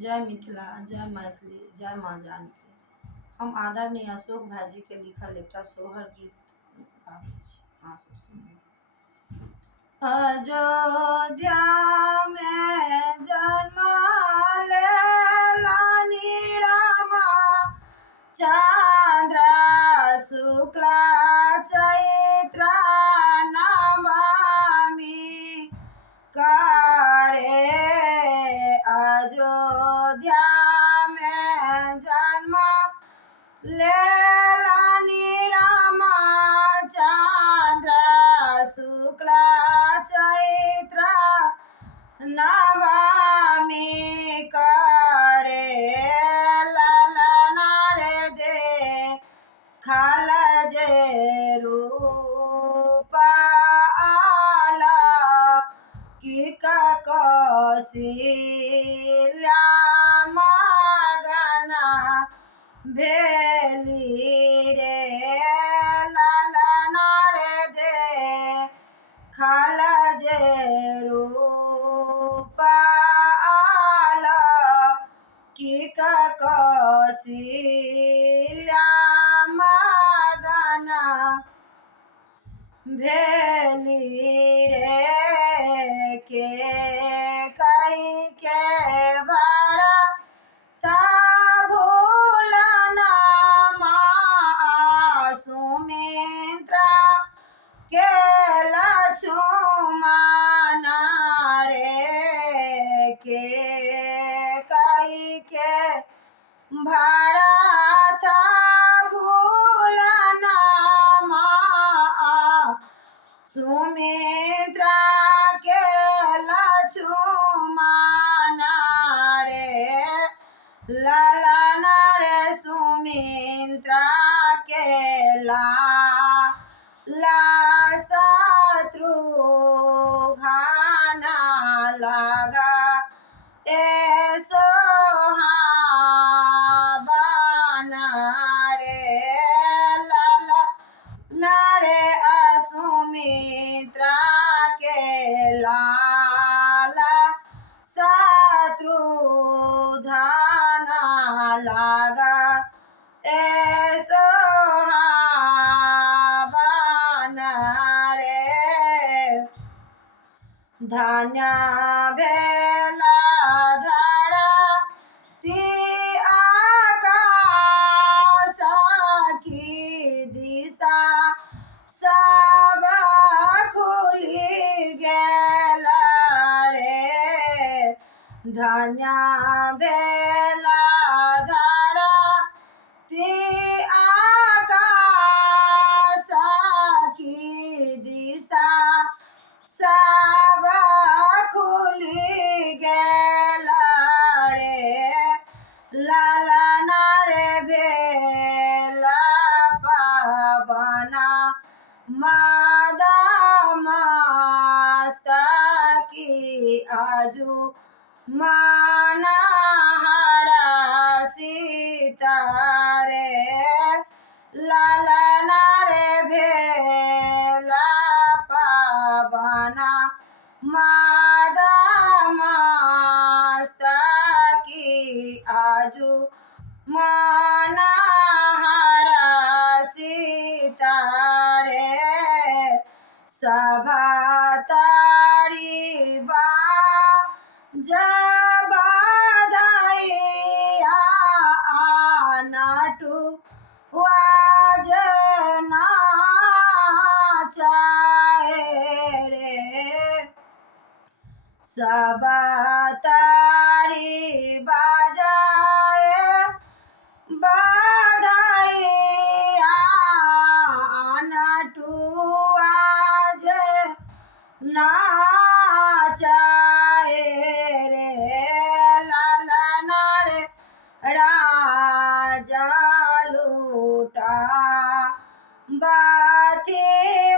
जय मिथिला, जय मैथिली, जय माँ जानकी। हम आदरणीय अशोक भाईजी के लिखल एक सोहर गीत गाबै छी, अहाँ सब सुनू। अयोध्या में जन्मल रामा, चंद्र शुक्ला चैत्र नवमी करे। अयोध्या में जन्म लेलानी रामा, चंद्र शुक्ला चैत्र नवमी करे। ललना रे दे खाल जे रूप आला, की कौशल्या मगना भेली रे। ललना रे दे खाल जे रूप आला, की कौशल्या मगना भेली रे। के कई के भरा था भूलना माँ सुमित्रा के लक्ष्मण रे। के कई के भरा था भूलना माँ सुमित्रा के लक्ष्मण रे। ललना रे सुमित्रा के ला शत्रु घाना लगा ए सोहाबन रे। ललना रे सुमित्रा के लाला शत्रु धाना लगा ए सोहाबन रे। धन्य भेला धरती आकाश की दिशा सब खुली गेल रे। धन्य भेला धरती आकाश की दिशा सब खुली गेल रे। ललना रे भेला पावना माद मस्तकी, आजू माना हरा सीता रे। ललना रे भेला पावना माद मस्तकी, आजू माना हरा सीता रे। सभा तारी बा जब बधाइया नटु वाज नाचाए रे। सब तारी बाजाए बधाइया नटु वाज नाचाए रे। ललना रे राजा लूटा बाथी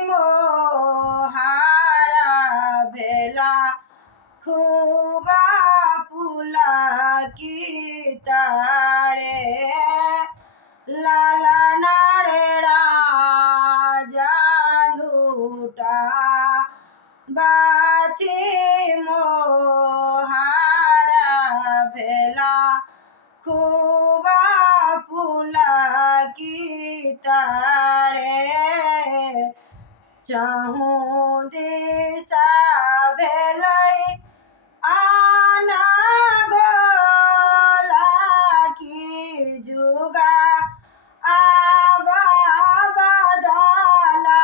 मोहारा भेला खूबा पुला की तारे। ललना रे राजा लूटा बाथी मोहारा भेला खूबा फूला की तारे चाहूँ दिशा भेलै आना गोला की जुगा आबा बदला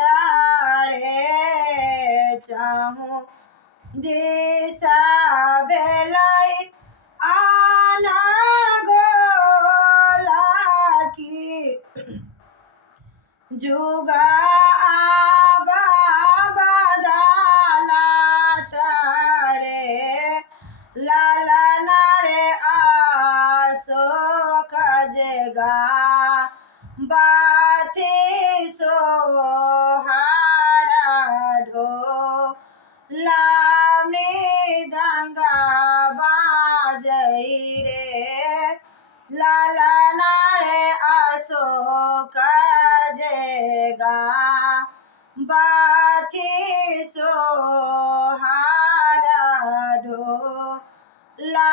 तारे चाहूँ दिशा भेलै आना गोला की जुगा आबा बदला तारे लालना रे अशोक जगा बाथी सोहारा ढो लामनी दंगा बाजै रे लालना रे अशोक जगा बाथी सोहारा ढो ला